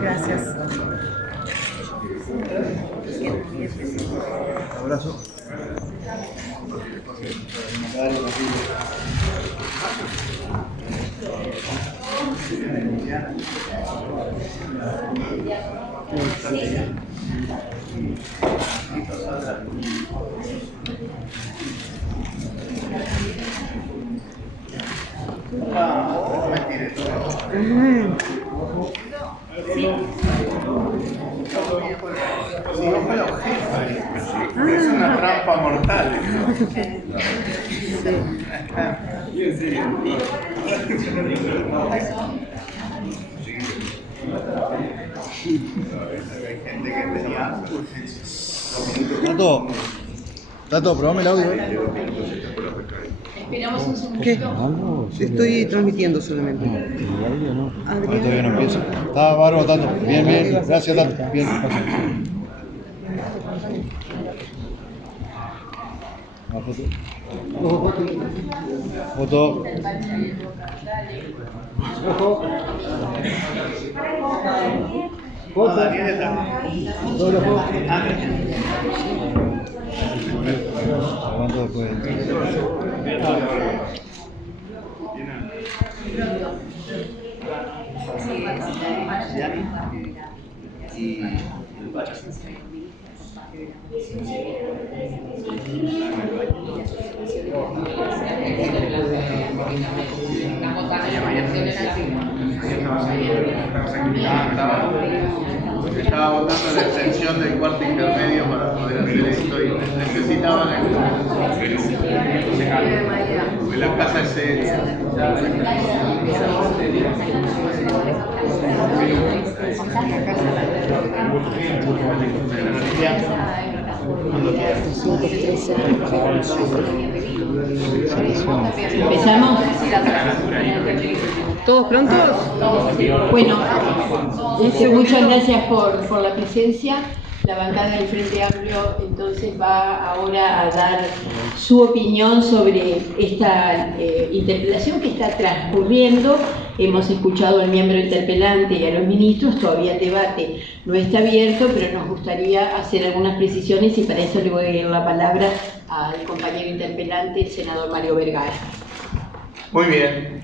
Gracias. Abrazo. Es una trampa mortal. Tato, probame el audio. Esperamos un segundo. ¿Qué? Estoy transmitiendo solamente. Todavía no empieza. Está bárbaro, Tato. Bien, bien. Gracias, Tato. Bien. Foto. Daniel está. Aguanto después. Estaba votando la extensión del cuarto intermedio para poder hacer esto y necesitaban porque la casa es seria. ¿Empezamos? ¿Todos prontos? Bueno, muchas gracias por la presencia. La bancada del Frente Amplio entonces va ahora a dar su opinión sobre esta interpelación que está transcurriendo. Hemos escuchado al miembro interpelante y a los ministros, todavía el debate no está abierto, pero nos gustaría hacer algunas precisiones y para eso le voy a dar la palabra al compañero interpelante, el senador Mario Vergara. Muy bien.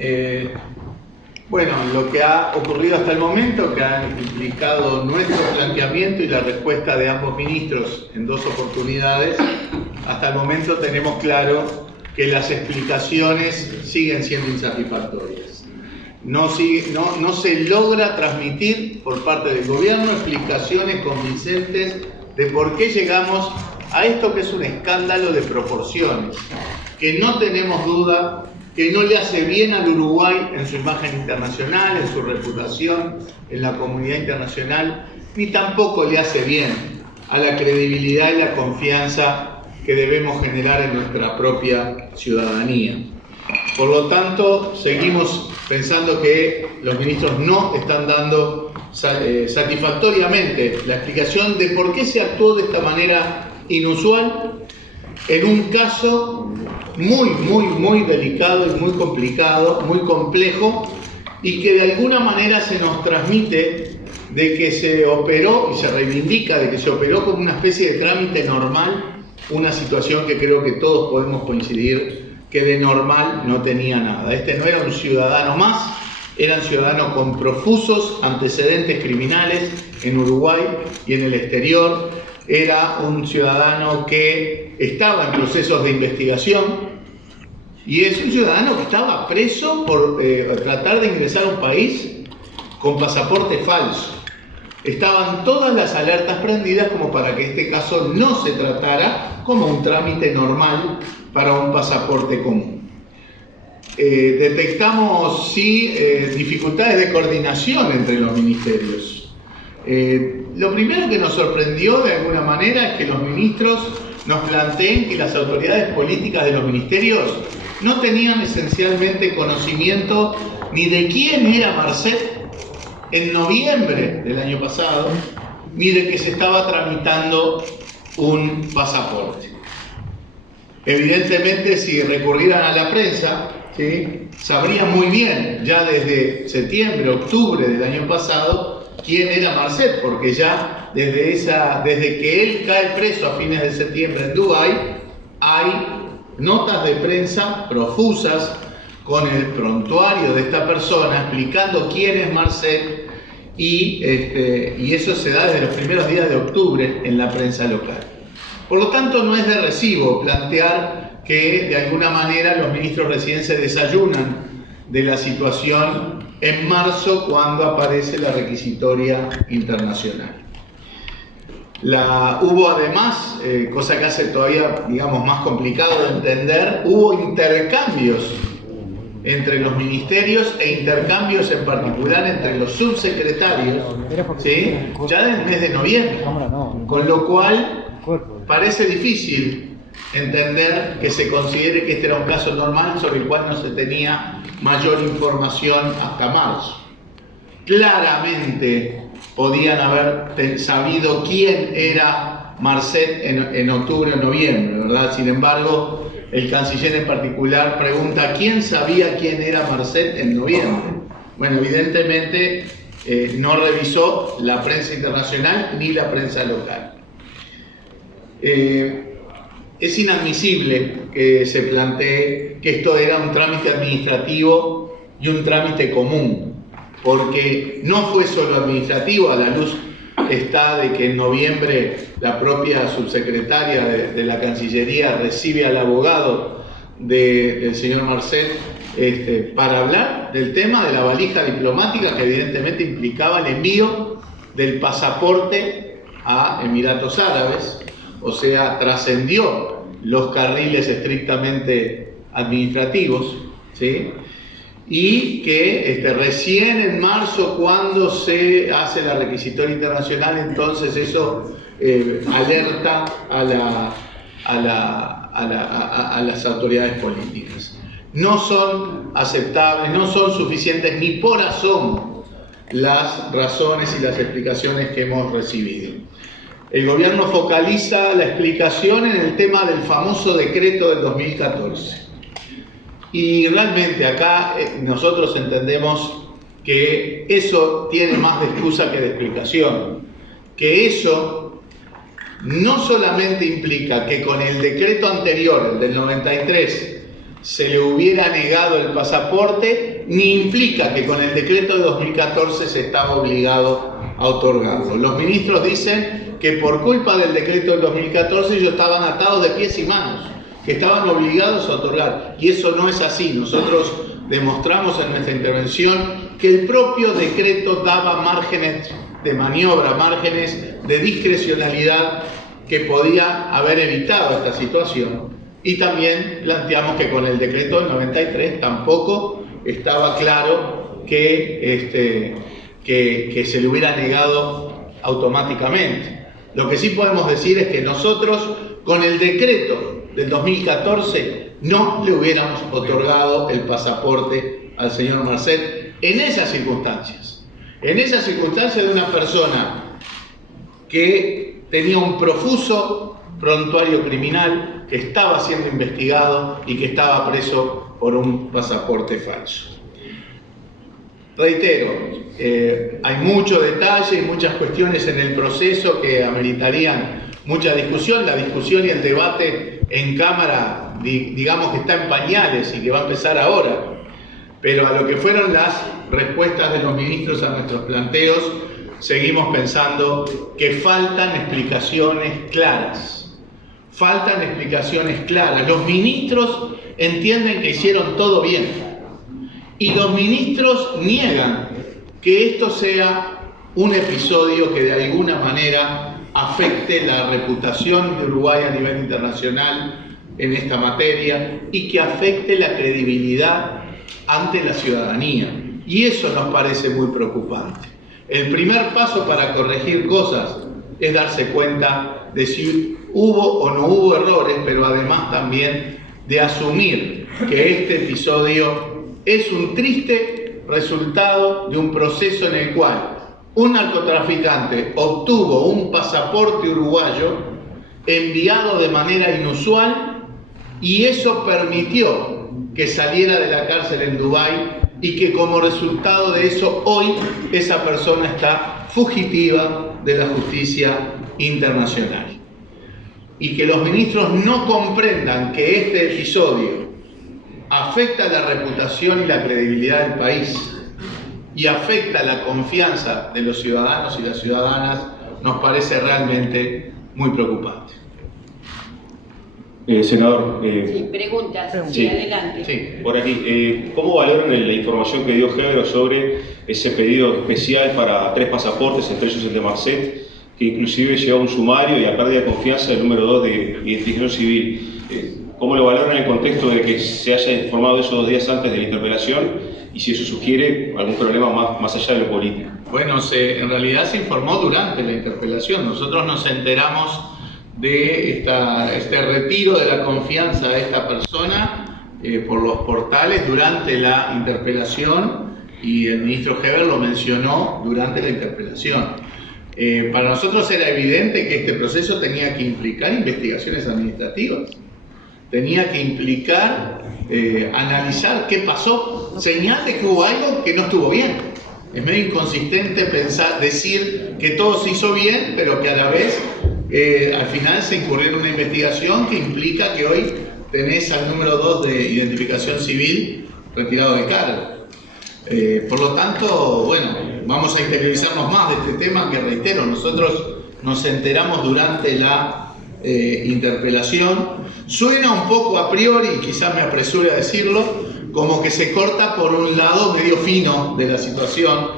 Bueno, lo que ha ocurrido hasta el momento, que ha implicado nuestro planteamiento y la respuesta de ambos ministros en dos oportunidades, hasta el momento tenemos claro que las explicaciones siguen siendo insatisfactorias. No se logra transmitir por parte del gobierno explicaciones convincentes de por qué llegamos a esto que es un escándalo de proporciones, que no tenemos duda que no le hace bien al Uruguay en su imagen internacional, en su reputación, en la comunidad internacional, ni tampoco le hace bien a la credibilidad y la confianza que debemos generar en nuestra propia ciudadanía. Por lo tanto, seguimos pensando que los ministros no están dando satisfactoriamente la explicación de por qué se actuó de esta manera inusual en un caso muy delicado y muy complicado, muy complejo, y que de alguna manera se nos transmite de que se operó y se reivindica de que se operó como una especie de trámite normal, una situación que creo que todos podemos coincidir que de normal no tenía nada. Este no era un ciudadano más, era un ciudadano con profusos antecedentes criminales en Uruguay y en el exterior. Era un ciudadano que estaba en procesos de investigación y es un ciudadano que estaba preso por tratar de ingresar a un país con pasaporte falso. Estaban todas las alertas prendidas como para que este caso no se tratara como un trámite normal para un pasaporte común. Detectamos sí dificultades de coordinación entre los ministerios. Lo primero que nos sorprendió de alguna manera es que los ministros nos planteen que las autoridades políticas de los ministerios no tenían esencialmente conocimiento ni de quién era Marcet en noviembre del año pasado, ni de que se estaba tramitando un pasaporte. Evidentemente, si recurrieran a la prensa, ¿sí?, sabría muy bien, ya desde septiembre, octubre del año pasado, quién era Marcet, porque ya desde que él cae preso a fines de septiembre en Dubái, hay notas de prensa profusas con el prontuario de esta persona explicando quién es Marcet, y eso se da desde los primeros días de octubre en la prensa local. Por lo tanto, no es de recibo plantear que de alguna manera los ministros recién se desayunan de la situación en marzo, cuando aparece la requisitoria internacional. Hubo además, cosa que hace todavía, digamos, más complicado de entender, hubo intercambios entre los ministerios e intercambios en particular entre los subsecretarios, ¿sí?, ya del mes de noviembre, con lo cual parece difícil entender que se considere que este era un caso normal sobre el cual no se tenía mayor información hasta marzo. Claramente podían haber sabido quién era Marcet en octubre o noviembre, ¿verdad? Sin embargo, el canciller en particular pregunta ¿quién sabía quién era Marcet en noviembre? Bueno, evidentemente no revisó la prensa internacional ni la prensa local. Es inadmisible que se plantee que esto era un trámite administrativo y un trámite común, porque no fue solo administrativo. A la luz está de que en noviembre la propia subsecretaria de la Cancillería recibe al abogado del señor Marcet para hablar del tema de la valija diplomática, que evidentemente implicaba el envío del pasaporte a Emiratos Árabes. O sea, trascendió los carriles estrictamente administrativos, ¿sí? Y que recién en marzo, cuando se hace la requisitoria internacional, entonces eso alerta a las autoridades políticas. No son aceptables, no son suficientes ni por asomo las razones y las explicaciones que hemos recibido. El gobierno focaliza la explicación en el tema del famoso decreto del 2014. Y realmente acá nosotros entendemos que eso tiene más de excusa que de explicación. Que eso no solamente implica que con el decreto anterior, el del 93, se le hubiera negado el pasaporte, ni implica que con el decreto de 2014 se estaba obligado a otorgarlo. Los ministros dicen que por culpa del decreto del 2014 ellos estaban atados de pies y manos, que estaban obligados a otorgar, y eso no es así. Nosotros demostramos en nuestra intervención que el propio decreto daba márgenes de maniobra, márgenes de discrecionalidad que podía haber evitado esta situación, y también planteamos que con el decreto del 93 tampoco estaba claro que se le hubiera negado automáticamente. Lo que sí podemos decir es que nosotros con el decreto del 2014 no le hubiéramos otorgado el pasaporte al señor Marcet en esas circunstancias. En esas circunstancias de una persona que tenía un profuso prontuario criminal, que estaba siendo investigado y que estaba preso por un pasaporte falso. Reitero, hay mucho detalle y muchas cuestiones en el proceso que ameritarían mucha discusión. La discusión y el debate en Cámara, digamos que está en pañales y que va a empezar ahora. Pero a lo que fueron las respuestas de los ministros a nuestros planteos, seguimos pensando que faltan explicaciones claras. Faltan explicaciones claras. Los ministros entienden que hicieron todo bien. Y los ministros niegan que esto sea un episodio que de alguna manera afecte la reputación de Uruguay a nivel internacional en esta materia y que afecte la credibilidad ante la ciudadanía. Y eso nos parece muy preocupante. El primer paso para corregir cosas es darse cuenta de si hubo o no hubo errores, pero además también de asumir que este episodio es un triste resultado de un proceso en el cual un narcotraficante obtuvo un pasaporte uruguayo enviado de manera inusual, y eso permitió que saliera de la cárcel en Dubái y que como resultado de eso hoy esa persona está fugitiva de la justicia internacional. Y que los ministros no comprendan que este episodio afecta la reputación y la credibilidad del país y afecta la confianza de los ciudadanos y las ciudadanas nos parece realmente muy preocupante. Senador, Sí, preguntas. Sí, adelante. Sí. por aquí, ¿cómo valoran la información que dio Gebro sobre ese pedido especial para 3 pasaportes, entre ellos el de Marcet, que inclusive lleva un sumario y a pérdida de confianza del número 2 de identificación civil? ¿Cómo lo valoran en el contexto de que se haya informado esos 2 días antes de la interpelación y si eso sugiere algún problema más allá de lo político? Bueno, en realidad se informó durante la interpelación. Nosotros nos enteramos de este retiro de la confianza de esta persona por los portales durante la interpelación y el ministro Heber lo mencionó durante la interpelación. Para nosotros era evidente que este proceso tenía que implicar investigaciones administrativas, tenía que implicar analizar qué pasó, señal de que hubo algo que no estuvo bien. Es medio inconsistente decir que todo se hizo bien, pero que a la vez al final se incurrió en una investigación que implica que hoy tenés al número 2 de identificación civil retirado de cargo. Por lo tanto, bueno, vamos a interiorizarnos más de este tema que, reitero, nosotros nos enteramos durante la interpelación. Suena un poco a priori, y quizás me apresure a decirlo, como que se corta por un lado medio fino de la situación,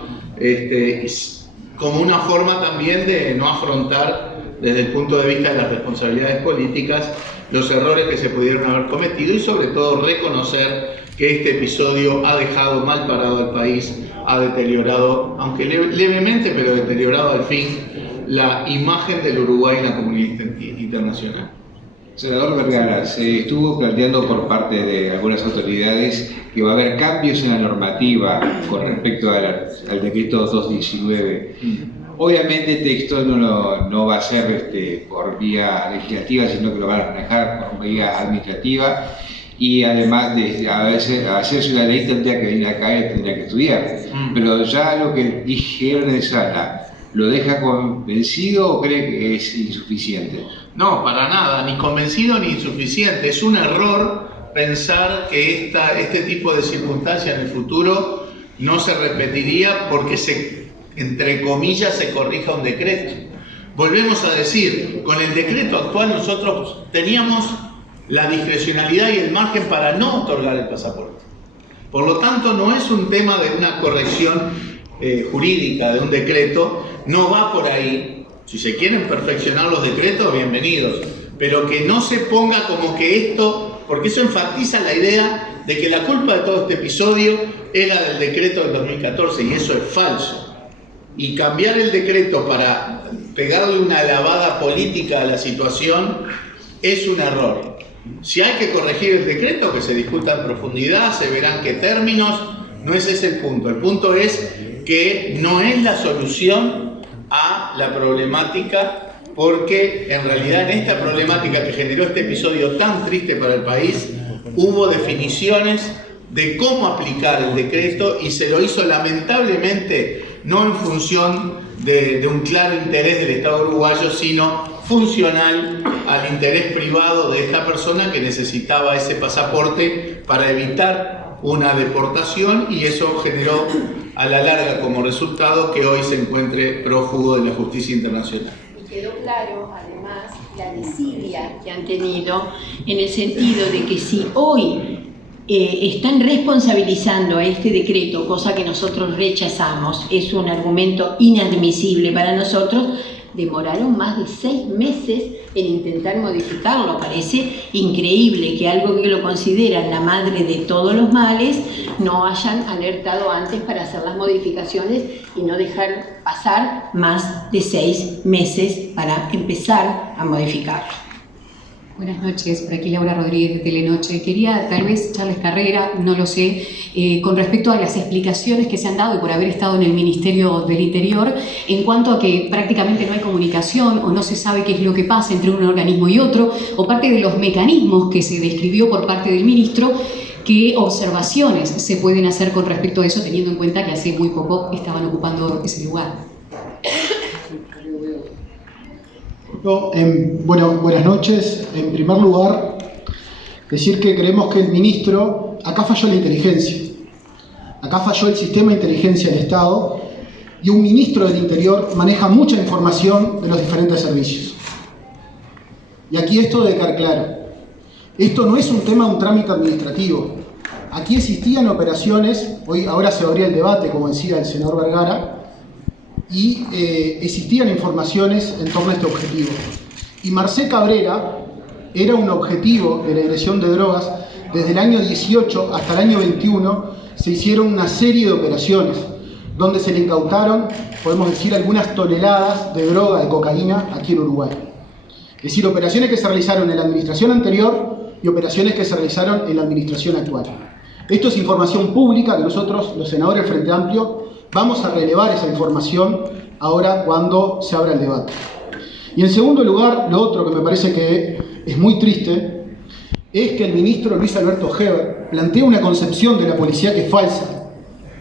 como una forma también de no afrontar desde el punto de vista de las responsabilidades políticas los errores que se pudieron haber cometido y sobre todo reconocer que este episodio ha dejado mal parado al país, ha deteriorado, aunque levemente, pero deteriorado al fin, la imagen del Uruguay en la comunidad internacional. Senador Vergara, se estuvo planteando por parte de algunas autoridades que va a haber cambios en la normativa con respecto al decreto 219. Obviamente el texto no va a ser por vía legislativa, sino que lo van a manejar por vía administrativa y además de hacerse una ley tendría que venir acá y tendría que estudiar. Pero ya lo que dijeron en sala, ¿lo deja convencido o cree que es insuficiente? No, para nada, ni convencido ni insuficiente. Es un error pensar que este tipo de circunstancias en el futuro no se repetiría porque entre comillas, se corrija un decreto. Volvemos a decir, con el decreto actual nosotros teníamos la discrecionalidad y el margen para no otorgar el pasaporte. Por lo tanto, no es un tema de una corrección jurídica de un decreto, no va por ahí. Si se quieren perfeccionar los decretos, bienvenidos, pero que no se ponga como que esto, porque eso enfatiza la idea de que la culpa de todo este episodio era del decreto del 2014 y eso es falso. Y cambiar el decreto para pegarle una lavada política a la situación es un error. Si hay que corregir el decreto, que se discuta en profundidad, se verán qué términos, no es ese el punto. El punto es que no es la solución a la problemática, porque en realidad en esta problemática que generó este episodio tan triste para el país, hubo definiciones de cómo aplicar el decreto y se lo hizo lamentablemente no en función de un claro interés del Estado uruguayo, sino funcional al interés privado de esta persona que necesitaba ese pasaporte para evitar una deportación, y eso generó a la larga como resultado que hoy se encuentre prófugo de la justicia internacional. Y quedó claro, además, la desidia que han tenido en el sentido de que si hoy están responsabilizando a este decreto, cosa que nosotros rechazamos, es un argumento inadmisible para nosotros. Demoraron más de 6 meses en intentar modificarlo. Parece increíble que algo que lo consideran la madre de todos los males no hayan alertado antes para hacer las modificaciones y no dejar pasar más de 6 meses para empezar a modificarlo. Buenas noches, por aquí Laura Rodríguez de Telenoche. Quería, tal vez Charles Carrera, no lo sé, con respecto a las explicaciones que se han dado y por haber estado en el Ministerio del Interior, en cuanto a que prácticamente no hay comunicación o no se sabe qué es lo que pasa entre un organismo y otro, o parte de los mecanismos que se describió por parte del ministro, ¿Qué observaciones se pueden hacer con respecto a eso, teniendo en cuenta que hace muy poco estaban ocupando ese lugar? Buenas noches. En primer lugar, decir que creemos que el ministro, acá falló la inteligencia, acá falló el sistema de inteligencia del Estado, y un ministro del Interior maneja mucha información de los diferentes servicios. Y aquí esto debe quedar claro. Esto no es un tema de un trámite administrativo. Aquí existían operaciones, ahora se abría el debate, como decía el senador Vergara, y existían informaciones en torno a este objetivo. Y Marcé Cabrera era un objetivo de la Dirección de Drogas. Desde el año 18 hasta el año 21 se hicieron una serie de operaciones donde se le incautaron, podemos decir, algunas toneladas de droga, de cocaína, aquí en Uruguay. Es decir, operaciones que se realizaron en la administración anterior y operaciones que se realizaron en la administración actual. Esto es información pública que nosotros, los senadores del Frente Amplio, vamos a relevar esa información ahora cuando se abra el debate. Y en segundo lugar, lo otro que me parece que es muy triste, es que el ministro Luis Alberto Heber plantea una concepción de la policía que es falsa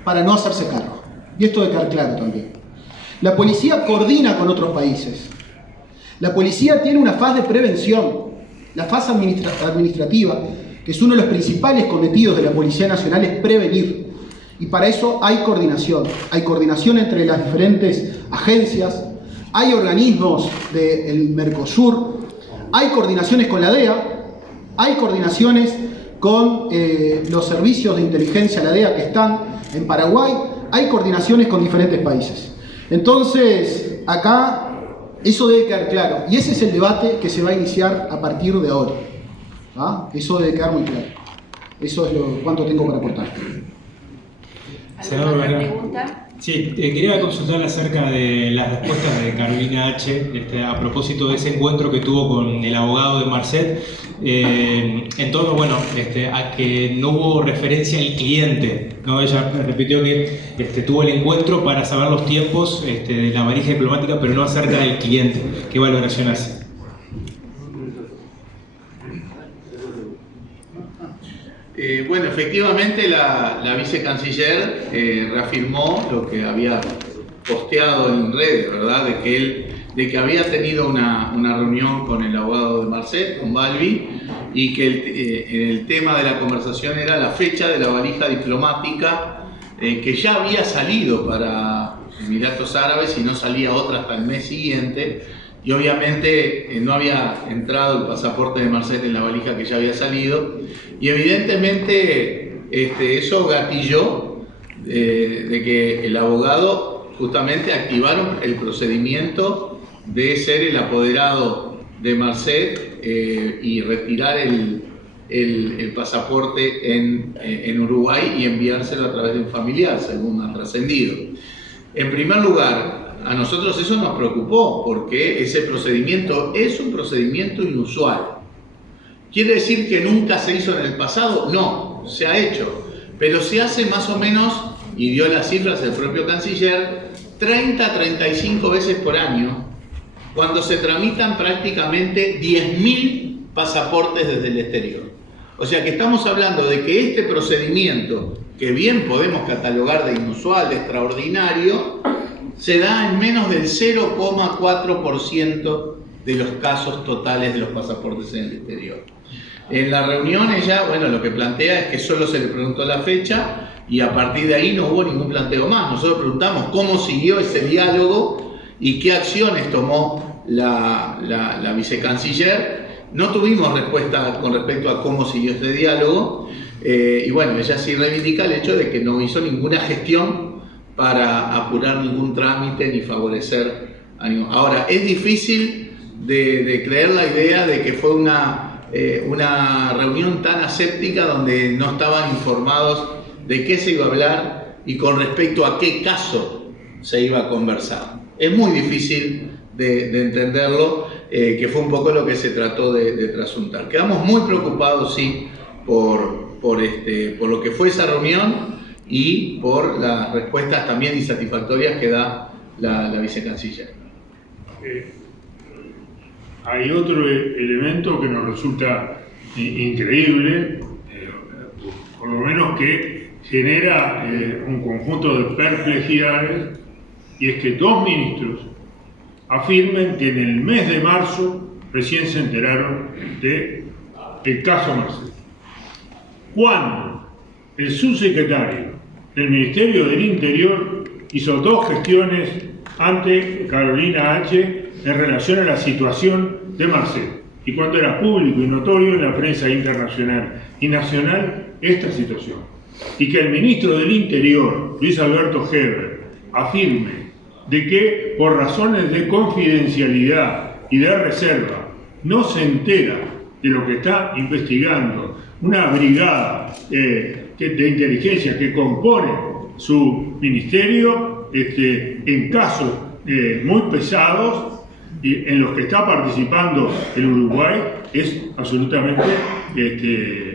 para no hacerse cargo. Y esto debe quedar claro también. La policía coordina con otros países. La policía tiene una fase de prevención, la fase administrativa, que es uno de los principales cometidos de la Policía Nacional, es prevenir. Y para eso hay coordinación. Hay coordinación entre las diferentes agencias, hay organismos del Mercosur, hay coordinaciones con la DEA, hay coordinaciones con los servicios de inteligencia, la DEA, que están en Paraguay, hay coordinaciones con diferentes países. Entonces, acá eso debe quedar claro. Y ese es el debate que se va a iniciar a partir de ahora. ¿Ah? Eso debe quedar muy claro. Eso es cuanto tengo para aportar. ¿Alguna pregunta? Sí, quería consultarle acerca de las respuestas de Carolina H. A propósito de ese encuentro que tuvo con el abogado de Marcet, en torno, a que no hubo referencia al cliente, ¿no? Ella repitió que tuvo el encuentro para saber los tiempos de la varija diplomática, pero no acerca del cliente. ¿Qué valoración hace? Efectivamente la vicecanciller reafirmó lo que había posteado en redes, ¿verdad? De que había tenido una reunión con el abogado de Marcet, con Balbi, y que el tema de la conversación era la fecha de la valija diplomática que ya había salido para Emiratos Árabes y no salía otra hasta el mes siguiente. Y obviamente no había entrado el pasaporte de Marcet en la valija que ya había salido, y evidentemente eso gatilló de que el abogado justamente activaron el procedimiento de ser el apoderado de Marcet y retirar el pasaporte en Uruguay y enviárselo a través de un familiar, según ha trascendido. En primer lugar, a nosotros eso nos preocupó porque ese procedimiento es un procedimiento inusual. ¿Quiere decir que nunca se hizo en el pasado? No, se ha hecho, pero se hace más o menos, y dio las cifras del propio canciller, 30 a 35 veces por año, cuando se tramitan prácticamente 10.000 pasaportes desde el exterior. O sea que estamos hablando de que este procedimiento, que bien podemos catalogar de inusual, de extraordinario, se da en menos del 0,4% de los casos totales de los pasaportes en el exterior. En la reunión ella, lo que plantea es que solo se le preguntó la fecha y a partir de ahí no hubo ningún planteo más. Nosotros preguntamos cómo siguió ese diálogo y qué acciones tomó la vicecanciller. No tuvimos respuesta con respecto a cómo siguió este diálogo ella sí reivindica el hecho de que no hizo ninguna gestión para apurar ningún trámite ni favorecer a ningún. Ahora, es difícil de creer la idea de que fue una reunión tan aséptica donde no estaban informados de qué se iba a hablar y con respecto a qué caso se iba a conversar. Es muy difícil de entenderlo, que fue un poco lo que se trató de trasuntar. Quedamos muy preocupados, sí, por lo que fue esa reunión y por las respuestas también insatisfactorias que da la vicecanciller. Hay otro elemento que nos resulta increíble, por lo menos que genera un conjunto de perplejidades, y es que dos ministros afirmen que en el mes de marzo recién se enteraron del caso Marcet. Cuando el subsecretario del Ministerio del Interior hizo dos gestiones ante Carolina H. en relación a la situación de Marcet, y cuando era público y notorio en la prensa internacional y nacional esta situación, y que el ministro del Interior, Luis Alberto Heber, afirme de que por razones de confidencialidad y de reserva no se entera de lo que está investigando una brigada de inteligencia que compone su ministerio en casos muy pesados y en los que está participando el Uruguay, es absolutamente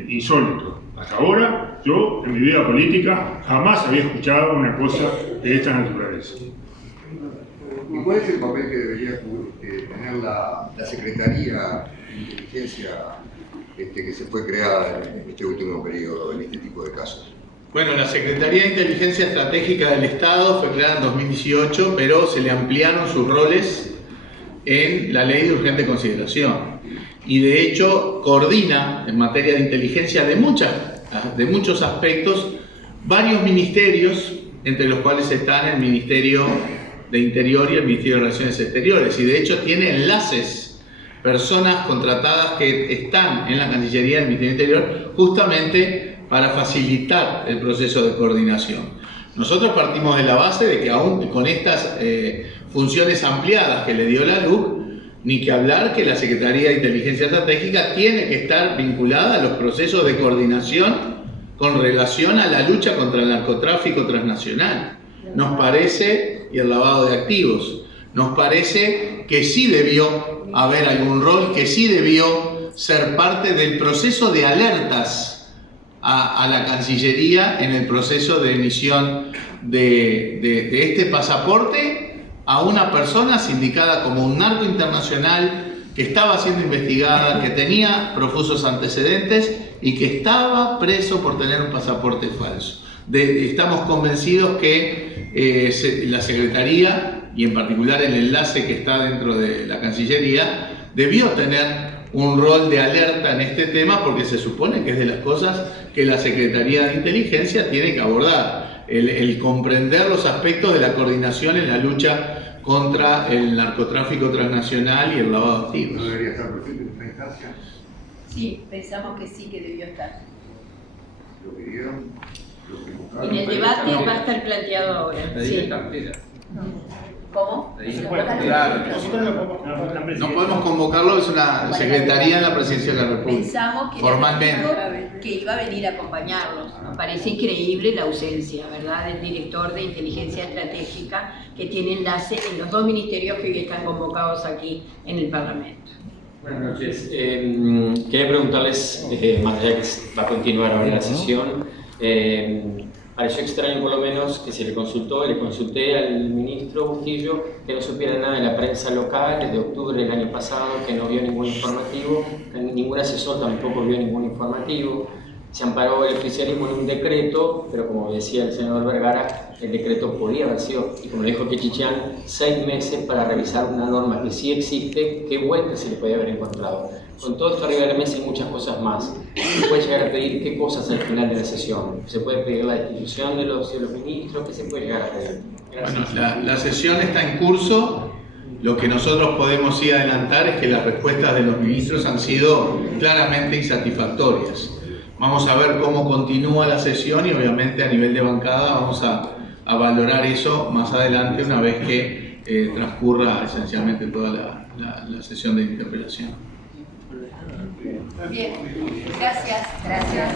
insólito. Hasta ahora, yo en mi vida política jamás había escuchado una cosa de esta naturaleza. ¿Y cuál es el papel que debería tener la Secretaría de Inteligencia que se fue creada en este último periodo, en este tipo de casos? Bueno, la Secretaría de Inteligencia Estratégica del Estado fue creada en 2018, pero se le ampliaron sus roles en la Ley de Urgente Consideración. Y de hecho coordina en materia de inteligencia de muchos aspectos varios ministerios, entre los cuales están el Ministerio de Interior y el Ministerio de Relaciones Exteriores. Y de hecho tiene enlaces, personas contratadas que están en la Cancillería del Ministerio de Interior justamente para facilitar el proceso de coordinación. Nosotros partimos de la base de que aún con estas funciones ampliadas que le dio la LUC, ni que hablar que la Secretaría de Inteligencia Estratégica tiene que estar vinculada a los procesos de coordinación con relación a la lucha contra el narcotráfico transnacional. Nos parece, y el lavado de activos, nos parece que sí debió haber algún rol, que sí debió ser parte del proceso de alertas a la Cancillería en el proceso de emisión de este pasaporte a una persona sindicada como un narco internacional que estaba siendo investigada, que tenía profusos antecedentes y que estaba preso por tener un pasaporte falso. Estamos convencidos que la Secretaría, y en particular el enlace que está dentro de la Cancillería, debió tener un rol de alerta en este tema, porque se supone que es de las cosas que la Secretaría de Inteligencia tiene que abordar, el comprender los aspectos de la coordinación en la lucha contra el narcotráfico transnacional y el lavado de activos. ¿No debería estar presente en esta instancia? Sí, pensamos que sí que debió estar. ¿Lo pidieron? En el debate va a estar planteado ahora. Sí. ¿Cómo? Claro. No podemos convocarlo, es una secretaría en la Presidencia de la República. Pensamos que formalmente que iba a venir a acompañarlos. Nos parece increíble la ausencia, ¿verdad?, del director de Inteligencia Estratégica, que tiene enlace en los dos ministerios que hoy están convocados aquí en el Parlamento. Buenas noches. Quería preguntarles, más allá que va a continuar ahora la sesión, pareció extraño por lo menos que se le consulté al ministro Bustillo que no supiera nada de la prensa local desde octubre del año pasado, que no vio ningún informativo, ningún asesor tampoco vio ningún informativo. Se amparó el oficialismo en un decreto, pero como decía el senador Vergara, el decreto podía haber sido, y como lo dijo Kechichian, 6 meses para revisar una norma que sí existe, qué vuelta se le podía haber encontrado. Con todo esto arriba de la mesa hay muchas cosas más. Se puede llegar a pedir qué cosas al final de la sesión. Se puede pedir la destitución de los ministros, ¿qué se puede llegar a pedir? Gracias. Bueno, la sesión está en curso. Lo que nosotros podemos sí adelantar es que las respuestas de los ministros han sido claramente insatisfactorias. Vamos a ver cómo continúa la sesión y obviamente a nivel de bancada vamos a valorar eso más adelante una vez que transcurra esencialmente toda la sesión de interpelación. Bien, gracias. Gracias.